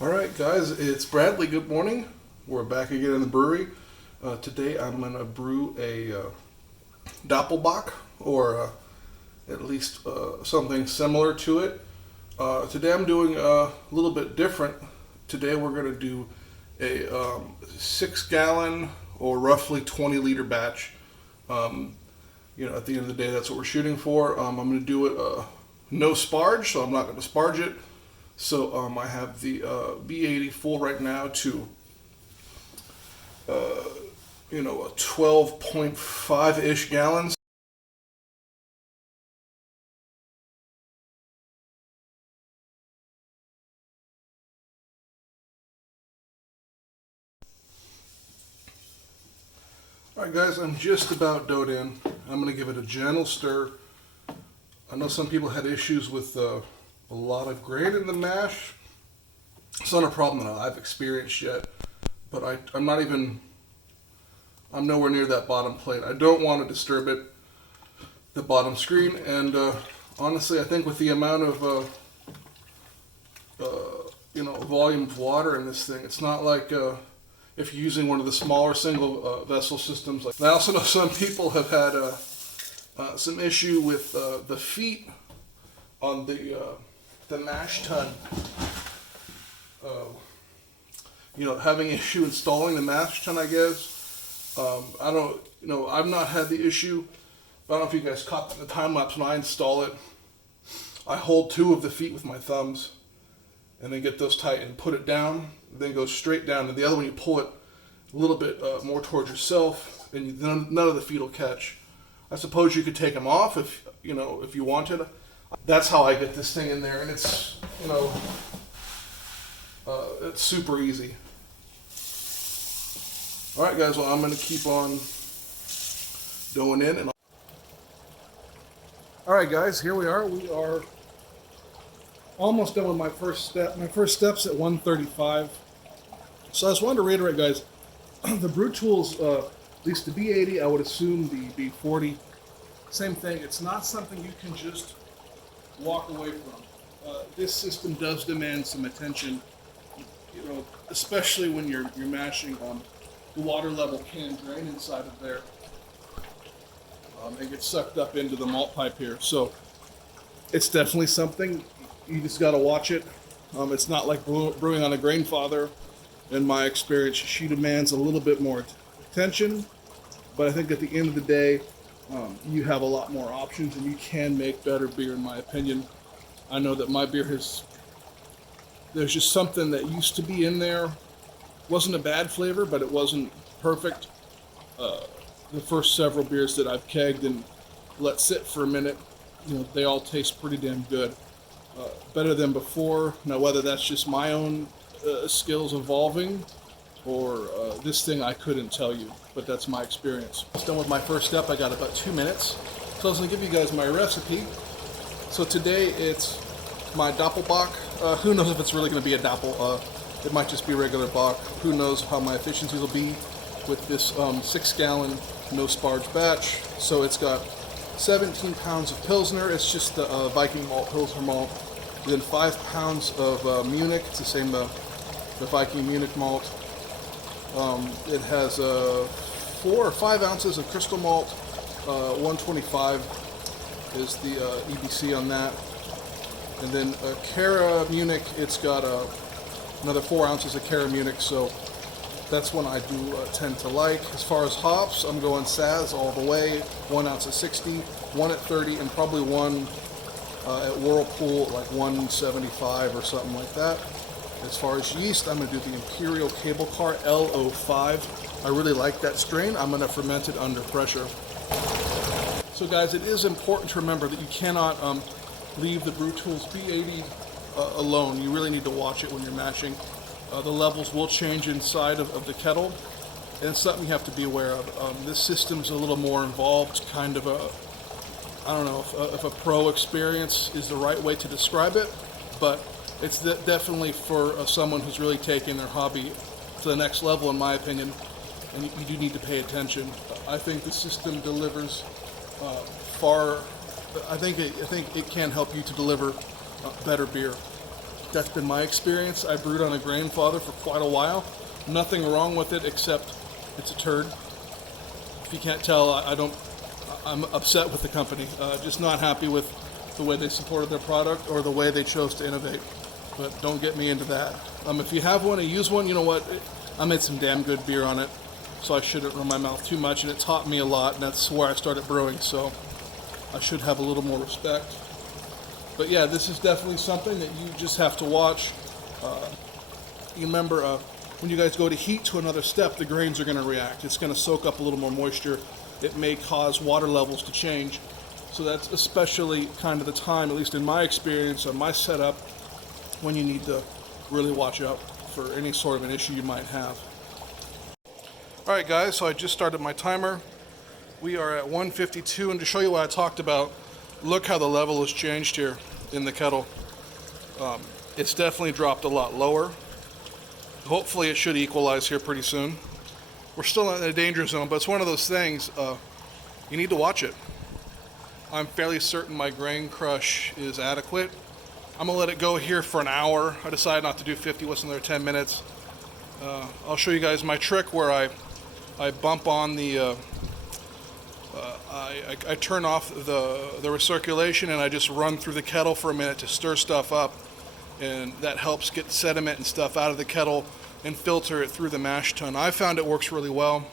Alright guys, it's Bradley. Good morning. We're back again in the brewery. Today I'm going to brew a doppelbock, or at least something similar to it. Today I'm doing a little bit different. Today we're going to do a 6-gallon or roughly 20-liter batch. At the end of the day, that's what we're shooting for. I'm going to do it no sparge, so I'm not going to sparge it. So I have the B80 full right now to a 12.5-ish gallons. Alright guys, I'm just about doughed in. I'm going to give it a gentle stir. I know some people had issues with a lot of grain in the mash. It's not a problem that I've experienced yet, but I'm nowhere near that bottom plate. I don't want to disturb it, the bottom screen, and honestly I think with the amount of volume of water in this thing, it's not like if you're using one of the smaller single vessel systems. I also know some people have had some issue with the feet on the mash tun. Having issue installing the mash tun, I guess. I've not had the issue. I don't know if you guys caught the time lapse when I install it. I hold 2 of the feet with my thumbs and then get those tight and put it down, then go straight down. And the other one, you pull it a little bit more towards yourself, and none of the feet will catch. I suppose you could take them off if you wanted. That's how I get this thing in there, and it's it's super easy. All right, guys. Well, I'm going to keep on going in. All right, guys. Here we are. We are almost done with my first step. My first step's at 135. So I just wanted to reiterate, guys. The Brewtools, at least the B80, I would assume the B40, same thing. It's not something you can just walk away from. This system does demand some attention, especially when you're mashing. The water level can drain inside of there. It gets sucked up into the malt pipe here. So it's definitely something you just got to watch it. It's not like brewing on a grainfather. In my experience, she demands a little bit more attention, but I think at the end of the day, you have a lot more options and you can make better beer, in my opinion. I know that my beer there's just something that used to be in there. Wasn't a bad flavor, but it wasn't perfect. The first several beers that I've kegged and let sit for a minute, they all taste pretty damn good. Better than before. Now, whether that's just my own skills evolving or this thing, I couldn't tell you, but that's my experience. It's done with my first step. I got about 2 minutes. So I was going to give you guys my recipe. So today it's my doppelbock. Who knows if it's really going to be a doppel. It might just be a regular bock. Who knows how my efficiencies will be with this 6-gallon no sparge batch. So it's got 17 pounds of Pilsner. It's just the Viking malt, Pilsner malt. Then 5 pounds of Munich. It's the same, the Viking Munich malt. It has 4 or 5 ounces of crystal malt. 125 is the EBC on that. And then Cara Munich, it's got another 4 ounces of Cara Munich, so that's one I do tend to like. As far as hops, I'm going Saz all the way. 1 ounce at 60, 1 at 30, and probably 1 at Whirlpool at like 175 or something like that. As far as yeast, I'm going to do the Imperial Cable Car L05. I really like that strain. I'm going to ferment it under pressure. So guys, it is important to remember that you cannot leave the Brewtools B80 alone. You really need to watch it when you're mashing. The levels will change inside of the kettle, and it's something you have to be aware of. This system's a little more involved, kind of I don't know if a pro experience is the right way to describe it, but it's definitely for someone who's really taking their hobby to the next level, in my opinion, and you do need to pay attention. I think the system delivers far. I think it can help you to deliver better beer. That's been my experience. I brewed on a grain father for quite a while. Nothing wrong with it except it's a turd. If you can't tell, I'm upset with the company. Just not happy with the way they supported their product or the way they chose to innovate. But don't get me into that. If you have one and use one, you know what? I made some damn good beer on it, so I shouldn't run my mouth too much, and it taught me a lot, and that's where I started brewing, so I should have a little more respect. But yeah, this is definitely something that you just have to watch. You remember, when you guys go to heat to another step, the grains are going to react. It's going to soak up a little more moisture. It may cause water levels to change. So that's especially kind of the time, at least in my experience on my setup, when you need to really watch out for any sort of an issue you might have. Alright guys, so I just started my timer. We are at 152, and to show you what I talked about, look how the level has changed here in the kettle. It's definitely dropped a lot lower. Hopefully it should equalize here pretty soon. We're still in a danger zone, but it's one of those things, you need to watch it. I'm fairly certain my grain crush is adequate. I'm going to let it go here for an hour. I decided not to do 50, what's another 10 minutes. I'll show you guys my trick where I bump on the, I turn off the recirculation, and I just run through the kettle for a minute to stir stuff up. And that helps get sediment and stuff out of the kettle and filter it through the mash tun. I found it works really well.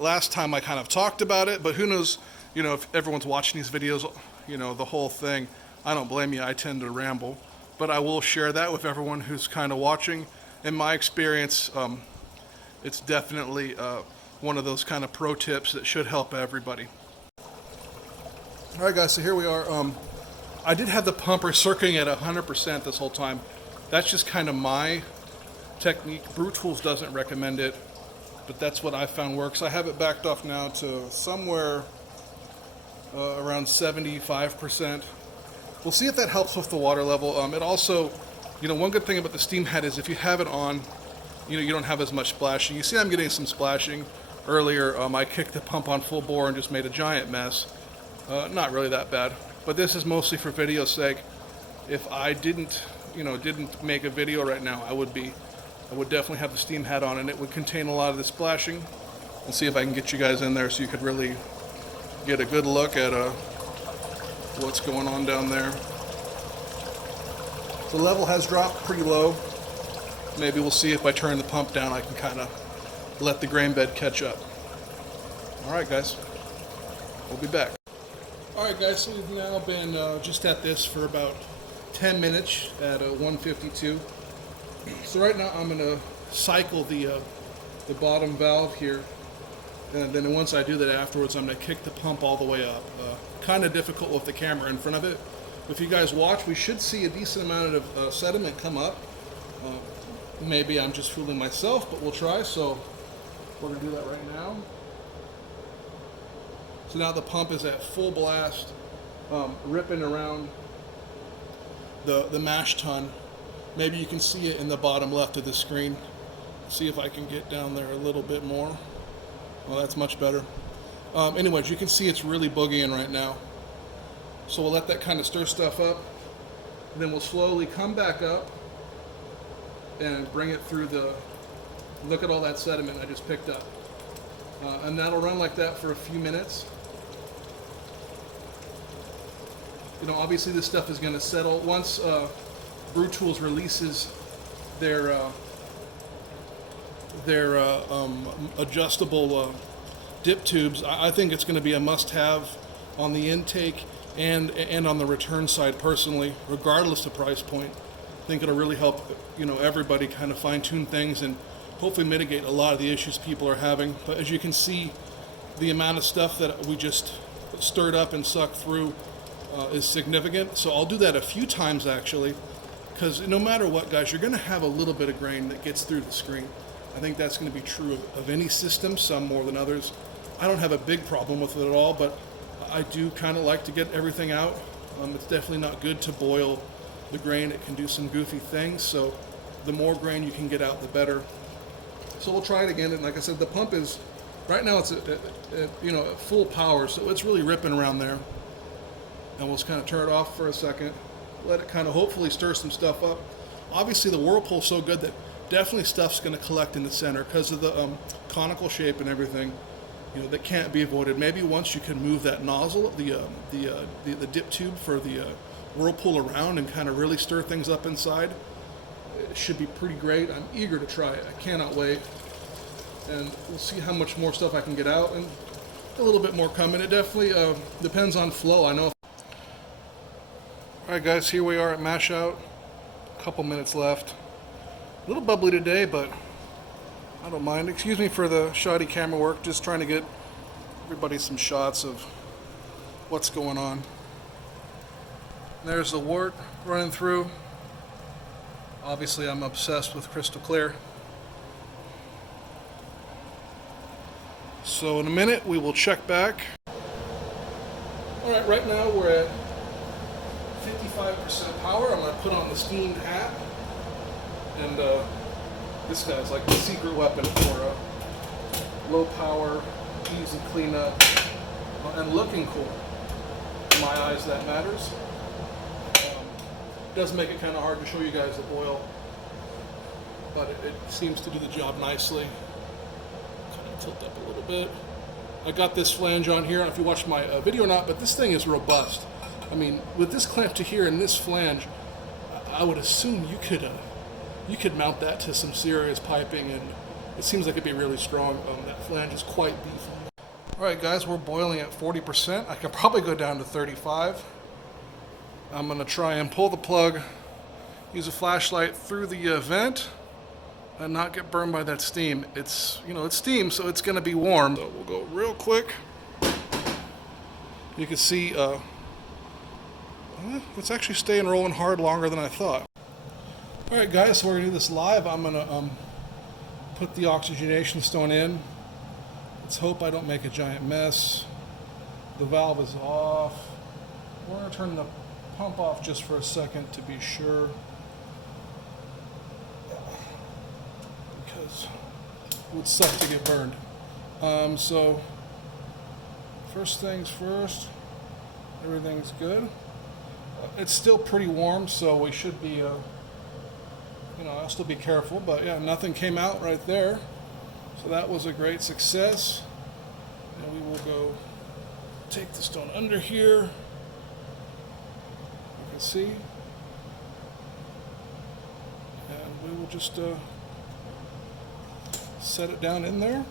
Last time I kind of talked about it, but who knows, if everyone's watching these videos, the whole thing. I don't blame you, I tend to ramble. But I will share that with everyone who's kind of watching. In my experience, it's definitely one of those kind of pro tips that should help everybody. Alright guys, so here we are. I did have the pumper circling at 100% this whole time. That's just kind of my technique. Brewtools doesn't recommend it, but that's what I found works. I have it backed off now to somewhere around 75%. We'll see if that helps with the water level. It also, one good thing about the steam head is if you have it on, you don't have as much splashing. You see I'm getting some splashing. Earlier, I kicked the pump on full bore and just made a giant mess. Not really that bad. But this is mostly for video's sake. If I didn't make a video right now, I would definitely have the steam head on, and it would contain a lot of the splashing. And see if I can get you guys in there so you could really get a good look at what's going on down there. The level has dropped pretty low. Maybe we'll see if I turn the pump down, I can kind of let the grain bed catch up. All right, guys, we'll be back. Alright guys, so we've now been just at this for about 10 minutes at 152. So right now I'm going to cycle the bottom valve here, and then once I do that afterwards, I'm going to kick the pump all the way up. Kind of difficult with the camera in front of it. If you guys watch, we should see a decent amount of sediment come up. Maybe I'm just fooling myself, but we'll try. So we're going to do that right now. So now the pump is at full blast, ripping around the mash tun. Maybe you can see it in the bottom left of the screen. See if I can get down there a little bit more. Well, that's much better. Anyways, you can see it's really boogieing right now. So we'll let that kind of stir stuff up. And then we'll slowly come back up and bring it through look at all that sediment I just picked up. And that'll run like that for a few minutes. Obviously this stuff is going to settle once Brewtools releases their adjustable dip tubes. I think it's going to be a must-have on the intake and on the return side personally, regardless of price point. I think it'll really help everybody kind of fine-tune things and hopefully mitigate a lot of the issues people are having. But as you can see, the amount of stuff that we just stirred up and sucked through is significant. So I'll do that a few times actually, because no matter what, guys, you're going to have a little bit of grain that gets through the screen. I think that's going to be true of any system, some more than others. I don't have a big problem with it at all, but I do kind of like to get everything out. It's definitely not good to boil the grain. It can do some goofy things, so the more grain you can get out, the better. So we'll try it again, and like I said, the pump is, right now it's at full power, so it's really ripping around there. And we'll just kind of turn it off for a second, let it kind of hopefully stir some stuff up. Obviously the whirlpool's so good that definitely stuff's going to collect in the center because of the conical shape and everything. You know, that can't be avoided. Maybe once you can move that nozzle, the dip tube for the whirlpool around and kind of really stir things up inside, it should be pretty great. I'm eager to try it. I cannot wait. And we'll see how much more stuff I can get out, and a little bit more coming. It definitely depends on flow. I know. Alright guys, here we are at mash out. A couple minutes left. A little bubbly today, but I don't mind. Excuse me for the shoddy camera work, just trying to get everybody some shots of what's going on. There's the wort running through. Obviously I'm obsessed with crystal clear. So in a minute we will check back. Alright, right now we're at 55% power. I'm going to put on the steamed hat. And this guy's like the secret weapon for low power, easy cleanup, and looking cool. In my eyes, that matters. Does make it kind of hard to show you guys the boil, but it seems to do the job nicely. Kind of tilt up a little bit. I got this flange on here. I don't know if you watched my video or not, but this thing is robust. I mean, with this clamp to here and this flange, I would assume you could mount that to some serious piping, and it seems like it'd be really strong. That flange is quite beefy. Alright guys, we're boiling at 40%. I could probably go down to 35. I'm going to try and pull the plug, use a flashlight through the vent, and not get burned by that steam. It's, you know, it's steam, so it's going to be warm. So we'll go real quick. You can see it's actually staying rolling hard longer than I thought. Alright guys, so we're going to do this live. I'm going to put the oxygenation stone in. Let's hope I don't make a giant mess. The valve is off. We're going to turn the pump off just for a second to be sure. Because it would suck to get burned. So, first things first, everything's good. It's still pretty warm, so we should be, I'll still be careful, but yeah, nothing came out right there. So that was a great success. And we will go take the stone under here. You can see. And we will just set it down in there.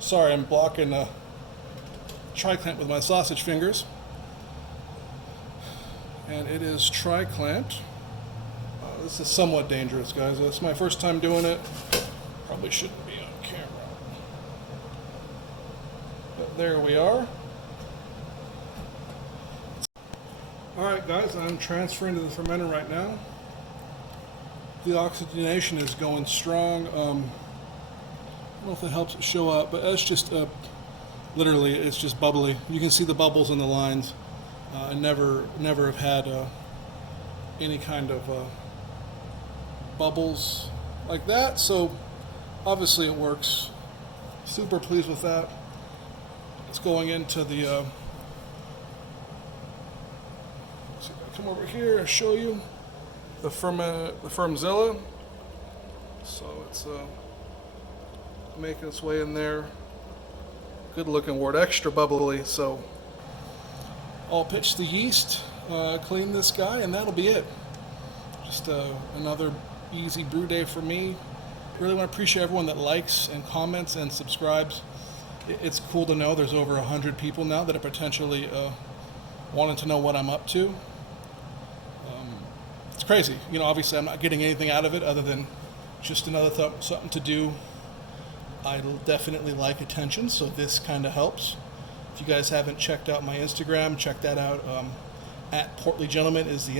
Sorry, I'm blocking tri-clamp with my sausage fingers, and it is tri-clamped. This is somewhat dangerous, guys. It's my first time doing it. Probably shouldn't be on camera, but there we are. Alright guys, I'm transferring to the fermenter right now. The oxygenation is going strong. I don't know if it helps it show up, but it's just literally, it's just bubbly. You can see the bubbles in the lines. I never have had any kind of bubbles like that, so obviously it works. Super pleased with that. It's going into the so I come over here and show you the Firmzilla. So it's making its way in there. Good looking wort, extra bubbly. So I'll pitch the yeast, clean this guy, and that'll be it. Just another easy brew day for me. Really want to appreciate everyone that likes and comments and subscribes. It's cool to know there's over 100 people now that are potentially wanting to know what I'm up to. It's crazy. You know, obviously I'm not getting anything out of it other than just another something to do. I definitely like attention, so this kind of helps. If you guys haven't checked out my Instagram, check that out. @PortlyGentleman is the